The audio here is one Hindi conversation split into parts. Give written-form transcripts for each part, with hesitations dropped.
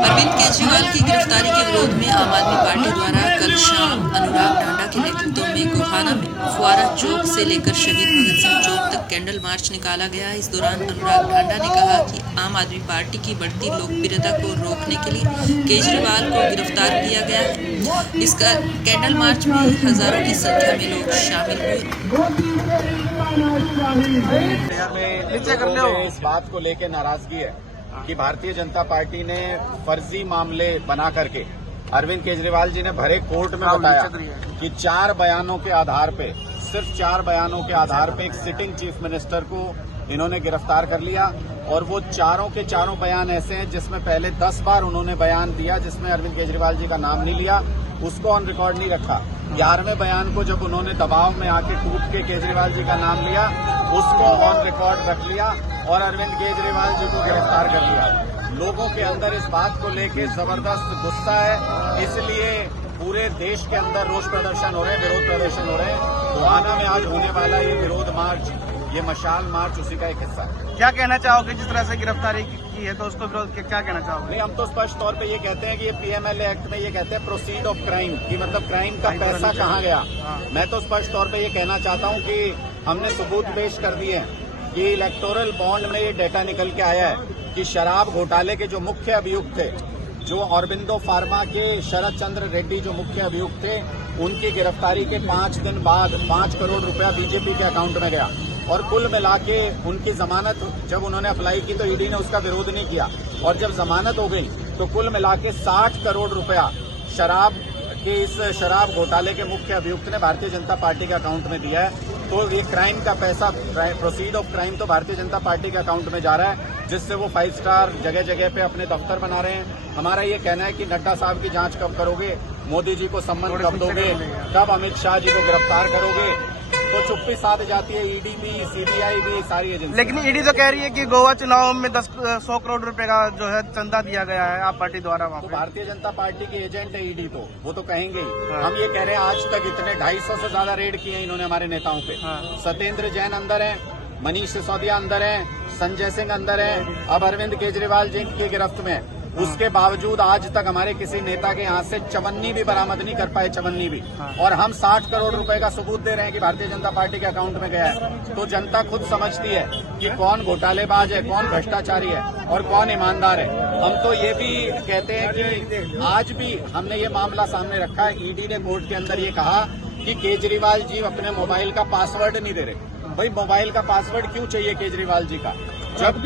अरविंद केजरीवाल की गिरफ्तारी के विरोध में आम आदमी पार्टी द्वारा कल शाम अनुराग ढांडा के नेतृत्व में गोहाना में फुआरा चौक से लेकर शहीद भगत सिंह चौक तक कैंडल मार्च निकाला गया। इस दौरान अनुराग ढांडा ने कहा कि आम आदमी पार्टी की बढ़ती लोकप्रियता को रोकने के लिए केजरीवाल को गिरफ्तार किया गया है। इस कैंडल मार्च में हजारों की संख्या में लोग शामिल हुए। इस बात को लेकर नाराजगी है कि भारतीय जनता पार्टी ने फर्जी मामले बना करके अरविंद केजरीवाल जी ने भरे कोर्ट में बताया कि 4 बयानों के आधार पे, सिर्फ 4 बयानों के आधार पे एक सिटिंग चीफ मिनिस्टर को इन्होंने गिरफ्तार कर लिया। और वो चारों के चारों बयान ऐसे हैं जिसमें पहले 10 बार उन्होंने बयान दिया जिसमें अरविंद केजरीवाल जी का नाम नहीं लिया, उसको ऑन रिकॉर्ड नहीं रखा। 11वें बयान को जब उन्होंने दबाव में आके टूट के केजरीवाल जी का नाम लिया, उसको ऑन रिकॉर्ड रख लिया और अरविंद केजरीवाल जी को गिरफ्तार कर लिया। लोगों के अंदर इस बात को लेकर जबरदस्त गुस्सा है, इसलिए पूरे देश के अंदर रोष प्रदर्शन हो रहे हैं, विरोध प्रदर्शन हो रहे हैं। गोहाना में आज होने वाला ये विरोध मार्च, ये मशाल मार्च उसी का एक हिस्सा है। क्या कहना चाहोगे जिस तरह से गिरफ्तारी की है तो उसको विरोध क्या कहना चाहोगे? नहीं, हम तो स्पष्ट तौर पे ये कहते हैं कि ये पीएमएलए एक्ट में ये कहते हैं प्रोसीड ऑफ क्राइम, कि मतलब क्राइम का पैसा कहाँ गया। मैं तो स्पष्ट तौर पे ये कहना चाहता हूँ कि हमने सबूत पेश कर दिए हैं कि इलेक्टोरल बॉन्ड में ये डेटा निकल के आया है कि शराब घोटाले के जो मुख्य अभियुक्त थे, जो ऑरबिंदो फार्मा के शरद चंद्र रेड्डी जो मुख्य अभियुक्त थे, उनकी गिरफ्तारी के 5 दिन बाद 5 करोड़ रुपया बीजेपी के अकाउंट में गया। और कुल मिला के उनकी जमानत जब उन्होंने अप्लाई की तो ईडी ने उसका विरोध नहीं किया, और जब जमानत हो गई तो कुल मिला के 60 करोड़ रुपया शराब के इस शराब घोटाले के मुख्य अभियुक्त ने भारतीय जनता पार्टी के अकाउंट में दिया है। तो ये क्राइम का पैसा, प्रोसीड ऑफ क्राइम तो भारतीय जनता पार्टी के अकाउंट में जा रहा है, जिससे वो 5 स्टार जगह जगह पे अपने दफ्तर बना रहे हैं। हमारा ये कहना है कि नड्डा साहब की जांच कब करोगे, मोदी जी को सम्मान कब दोगे, कब अमित शाह जी को गिरफ्तार करोगे, तो चुप्पी साध जाती है ईडी भी, सीबीआई भी, सारी एजेंसी। लेकिन ईडी तो कह रही है कि गोवा चुनाव में 100 करोड़ रुपए का जो है चंदा दिया गया है आप पार्टी द्वारा। वहाँ तो भारतीय जनता पार्टी के एजेंट है ईडी, तो वो तो कहेंगे ही। हम ये कह रहे हैं आज तक इतने 250 से ज्यादा रेड किए हैं इन्होंने हमारे नेताओं पे। सत्येंद्र जैन अंदर है, मनीष सिसोदिया अंदर है, संजय सिंह अंदर है, अब अरविंद केजरीवाल जी की गिरफ्त में। उसके बावजूद आज तक हमारे किसी नेता के यहाँ से चवन्नी भी बरामद नहीं कर पाए, चवन्नी भी। और हम 60 करोड़ रुपए का सबूत दे रहे हैं कि भारतीय जनता पार्टी के अकाउंट में गया है। तो जनता खुद समझती है कि कौन घोटालेबाज है, कौन भ्रष्टाचारी है और कौन ईमानदार है। हम तो ये भी कहते हैं कि आज भी हमने ये मामला सामने रखा है। ईडी ने कोर्ट के अंदर ये कहा कि केजरीवाल जी अपने मोबाइल का पासवर्ड नहीं दे रहे। भाई, मोबाइल का पासवर्ड क्यों चाहिए केजरीवाल जी का? जब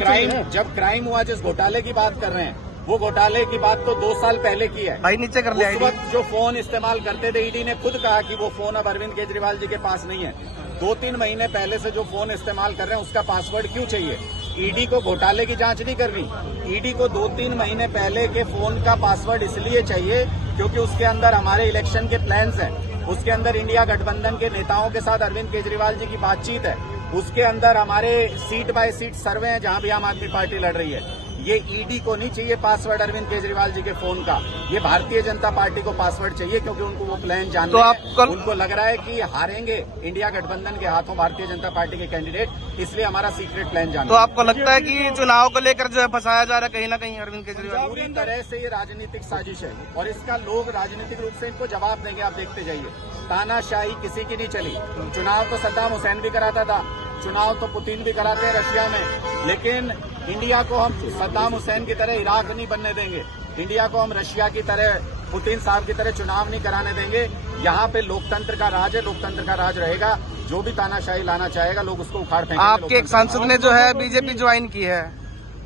क्राइम हुआ, जिस घोटाले की बात कर रहे हैं, वो घोटाले की बात तो 2 साल पहले की है। भाई नीचे कर लिया। उस वक्त जो फोन इस्तेमाल करते थे, ईडी ने खुद कहा कि वो फोन अब अरविंद केजरीवाल जी के पास नहीं है। 2-3 महीने पहले से जो फोन इस्तेमाल कर रहे हैं उसका पासवर्ड क्यों चाहिए? ईडी को घोटाले की जांच नहीं करनी। ईडी को 2-3 महीने पहले के फोन का पासवर्ड इसलिए चाहिए क्योंकि उसके अंदर हमारे इलेक्शन के प्लान्स हैं, उसके अंदर इंडिया गठबंधन के नेताओं के साथ अरविंद केजरीवाल जी की बातचीत है, उसके अंदर हमारे सीट बाय सीट सर्वे हैं जहां भी आम आदमी पार्टी लड़ रही है। ये ईडी को नहीं चाहिए पासवर्ड अरविंद केजरीवाल जी के फोन का, ये भारतीय जनता पार्टी को पासवर्ड चाहिए क्योंकि उनको वो प्लान जानना है। उनको लग रहा है कि हारेंगे इंडिया गठबंधन के हाथों भारतीय जनता पार्टी के कैंडिडेट, इसलिए हमारा सीक्रेट प्लान जानना। तो आपको लगता है कि चुनाव को लेकर जो है फंसाया जा रहा है कहीं ना कहीं अरविंद केजरीवाल? पूरी तरह से ये राजनीतिक साजिश है और इसका लोग राजनीतिक रूप से इनको जवाब देंगे। आप देखते जाइए, तानाशाही किसी की नहीं चली। चुनाव तो सद्दाम हुसैन भी कराता था, चुनाव तो पुतिन भी कराते हैं रशिया में, लेकिन इंडिया को हम सद्दाम हुसैन की तरह इराक नहीं बनने देंगे। इंडिया को हम रशिया की तरह, पुतिन साहब की तरह चुनाव नहीं कराने देंगे। यहाँ पे लोकतंत्र का राज है, लोकतंत्र का राज रहेगा। जो भी तानाशाही लाना चाहेगा लोग उसको उखाड़ फेंकेंगे। आपके एक सांसद ने जो है बीजेपी ज्वाइन की है,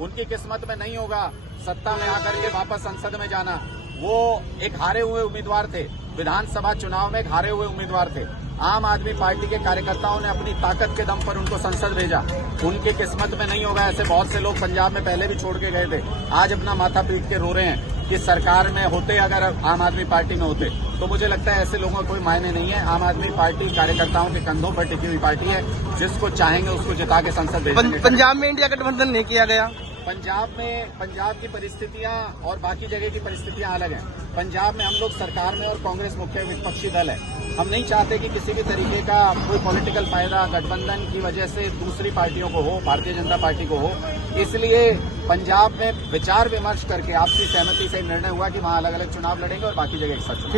उनकी किस्मत में नहीं होगा सत्ता में आकर के वापस संसद में जाना। वो एक हारे हुए उम्मीदवार थे, विधानसभा चुनाव में एक हारे हुए उम्मीदवार थे। आम आदमी पार्टी के कार्यकर्ताओं ने अपनी ताकत के दम पर उनको संसद भेजा, उनकी किस्मत में नहीं होगा। ऐसे बहुत से लोग पंजाब में पहले भी छोड़ के गए थे, आज अपना माथा पीट के रो रहे हैं कि सरकार में होते, अगर आम आदमी पार्टी में होते। तो मुझे लगता है ऐसे लोगों का कोई मायने नहीं है। आम आदमी पार्टी कार्यकर्ताओं के कंधों पर टिकी हुई पार्टी है, जिसको चाहेंगे उसको जिता के संसद भेजेंगे। पंजाब में इंडिया गठबंधन नहीं किया गया। पंजाब की परिस्थितियां और बाकी जगह की परिस्थितियां अलग हैं। पंजाब में हम लोग सरकार में और कांग्रेस मुख्य विपक्षी दल है। हम नहीं चाहते कि किसी भी तरीके का कोई पॉलिटिकल फायदा गठबंधन की वजह से दूसरी पार्टियों को हो, भारतीय जनता पार्टी को हो। इसलिए पंजाब में विचार विमर्श करके आपसी सहमति से निर्णय हुआ कि वहाँ अलग अलग चुनाव लड़ेंगे और बाकी जगह एक साथ चुनाव।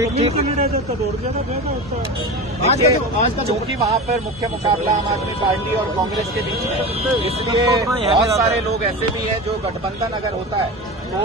देखिए, चूंकि वहाँ पर मुख्य मुकाबला आम आदमी पार्टी और कांग्रेस के बीच में है, इसलिए बहुत सारे लोग ऐसे भी हैं जो गठबंधन अगर होता है तो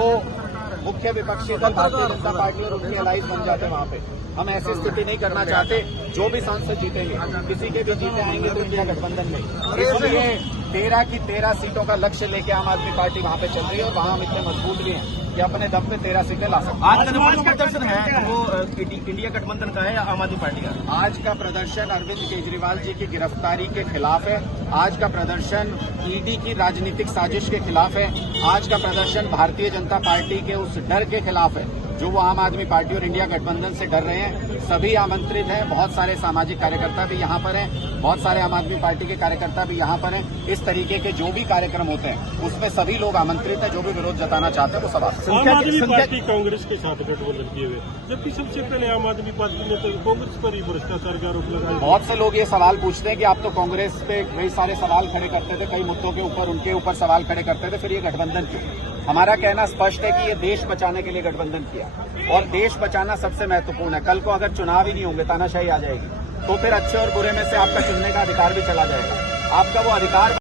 मुख्य विपक्षी दल भारतीय जनता पार्टी और उनके अलाइज बन जाते हैं वहाँ पे। हम ऐसी स्थिति नहीं करना चाहते। जो भी सांसद जीतेंगे, किसी के भी जीते आएंगे तो इंडिया गठबंधन में, इसलिए 13 की 13 सीटों का लक्ष्य लेके आम आदमी पार्टी वहाँ पे चल रही है और वहाँ हम इतने मजबूत भी हैं कि अपने दम पे 13 सीटें ला सकते हैं। आज का प्रदर्शन है वो इंडिया गठबंधन का है या आम आदमी पार्टी का? आज का प्रदर्शन अरविंद केजरीवाल जी की गिरफ्तारी के खिलाफ है। आज का प्रदर्शन ईडी की राजनीतिक साजिश के खिलाफ है। आज का प्रदर्शन भारतीय जनता पार्टी के उस डर के खिलाफ है जो वो आम आदमी पार्टी और इंडिया गठबंधन से डर रहे हैं। सभी आमंत्रित हैं, बहुत सारे सामाजिक कार्यकर्ता भी यहाँ पर हैं, बहुत सारे आम आदमी पार्टी के कार्यकर्ता भी यहाँ पर हैं। इस तरीके के जो भी कार्यक्रम होते हैं उसमें सभी लोग आमंत्रित हैं। जो भी विरोध जताना चाहते हैं वो सब आ सकते हैं। आम आदमी पार्टी कांग्रेस के साथ गठबंधन किए हुए, जबकि सबसे पहले आम आदमी पार्टी ने तो कांग्रेस पर ही भ्रष्टाचार का आरोप लगाया। बहुत से लोग ये सवाल पूछते हैं कि आप तो कांग्रेस पे कई सारे सवाल खड़े करते थे, कई मुद्दों के ऊपर उनके ऊपर सवाल खड़े करते थे, फिर ये गठबंधन क्यों? हमारा कहना स्पष्ट है कि ये देश बचाने के लिए गठबंधन किया और देश बचाना सबसे महत्वपूर्ण है। कल को अगर चुनाव ही नहीं होंगे, तानाशाही आ जाएगी, तो फिर अच्छे और बुरे में से आपका चुनने का अधिकार भी चला जाएगा। आपका वो अधिकार